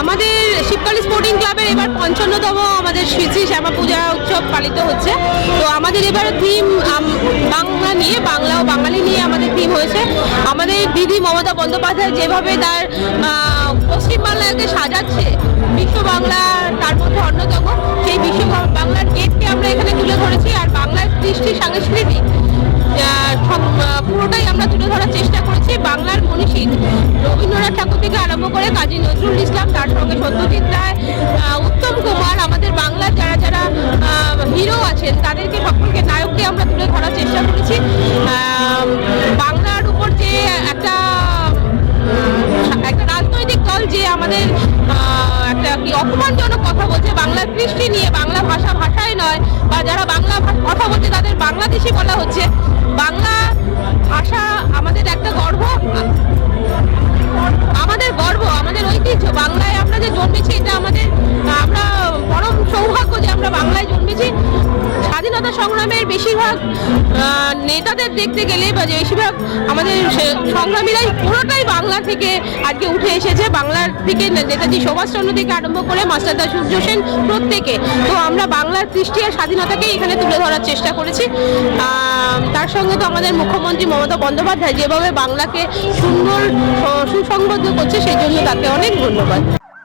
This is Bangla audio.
আমাদের শিবকালী স্পোর্টিং ক্লাবের এবার পঞ্চান্নতম আমাদের শ্রীচি শ্যামা পূজা উৎসব পালিত হচ্ছে। তো আমাদের এবার থিম বাংলা নিয়ে, বাংলা ও বাঙালি নিয়ে আমাদের থিম হয়েছে। আমাদের দিদি মমতা বন্দ্যোপাধ্যায় যেভাবে তার পশ্চিমবাংলাকে সাজাচ্ছে বিশ্ব বাংলা তার মধ্যে অন্যতম। পুরোটাই আমরা তুলে ধরার চেষ্টা করেছি বাংলার মনীষী রবীন্দ্রনাথ ঠাকুর থেকে আরম্ভ করে কাজী নজরুল ইসলাম, তার সঙ্গে সত্যজিৎ রায় উত্তম কুমার, আমাদের বাংলার যারা যারা হিরো আছেন, তাদেরকে সকলকে, নায়ককে আমরা তুলে ধরার চেষ্টা করেছি। বাংলার উপর যে একটা একটা রাজনৈতিক দল যে আমাদের একটা কি অপমানজনক কথা বলছে, বাংলার কৃষ্টি নিয়ে বাংলা ভাষা ভাষায় নয়, বা যারা বাংলা কথা বলছে, তাদের বাংলাদেশি বলা হচ্ছে। বাংলা ভাষা আমাদের একটা গর্ব। আমাদের গর্ব, আমাদের ঐতিহ্য। বাংলায় আমরা যে জন্মেছি, এটা আমাদের, আমরা পরম সৌভাগ্য যে আমরা বাংলায় জন্মেছি। স্বাধীনতা সংগ্রামের বেশিরভাগ নেতাদের দেখতে গেলে বা যে বেশিরভাগ আমাদের সংগ্রামীরাই পুরোটাই বাংলা থেকে আজকে উঠে এসেছে। বাংলার থেকে নেতাজি সুভাষচন্দ্র থেকে আরম্ভ করে মাস্টারদা সূর্য সেন প্রত্যেকে। তো আমরা বাংলার কৃষ্টি আর স্বাধীনতাকে এখানে তুলে ধরার চেষ্টা করেছি। তার সঙ্গে তো আমাদের মুখ্যমন্ত্রী মমতা বন্দ্যোপাধ্যায় যেভাবে বাংলাকে সুন্দর, সুসংবদ্ধ করছে, সেই জন্য তাকে অনেক ধন্যবাদ।